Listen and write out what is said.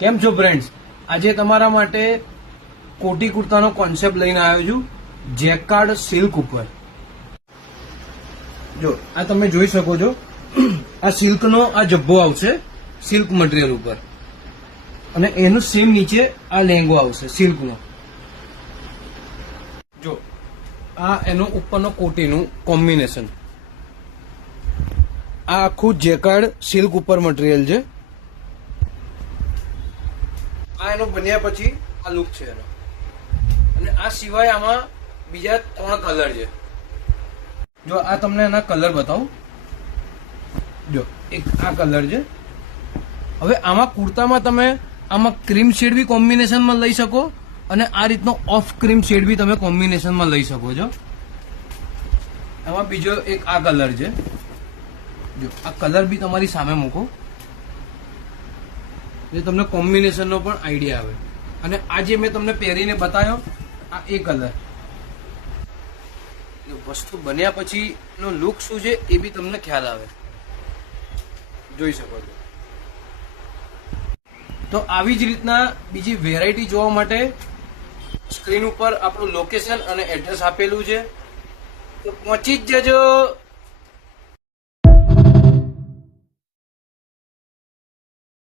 કેમ છો ફ્રેન્ડ્સ? આજે તમારા માટે કોટી કુર્તાનો કોન્સેપ્ટ લઈને આવ્યો છું જેકાર્ડ સિલ્ક ઉપર. જો આ તમે જોઈ શકો છો, આ સિલ્કનો આ જબ્બો આવશે સિલ્ક મટીરિયલ ઉપર, અને એનું સેમ નીચે આ લેંગો આવશે સિલ્કનો. જો આ એનું ઉપરનો કોટીનું કોમ્બિનેશન, આ આખું જેકાર્ડ સિલ્ક ઉપર મટીરિયલ છે. આ એનો બન્યા પછી આ લુક છે એનો, અને આ સિવાય આમાં બીજા 3 કલર છે. જો આ તમને એના કલર બતાવું. જો એક આ કલર છે. હવે આમાં કુર્તામાં તમે આમાં ક્રીમ શેડ બી કોમ્બિનેશનમાં લઈ શકો, અને આ રીતનો ઓફ ક્રીમ શેડ બી તમે કોમ્બિનેશનમાં લઈ શકો છો. આમાં બીજો એક આ કલર છે. જો આ કલર બી તમારી સામે મૂકો, એ તમને કોમ્બિનેશનનો પણ આઈડિયા આવે. અને આ જે મેં તમને પહેરીને બતાવ્યો આ એ કલર, વસ્તુ બન્યા પછીનો લુક શું છે એ બી તમને ખ્યાલ આવે, જોઈ શકો છો. તો આવી જ રીતના બીજી વેરાયટી જોવા માટે સ્ક્રીન ઉપર આપણું લોકેશન અને એડ્રેસ આપેલું છે, તો પહોંચી જ જજો.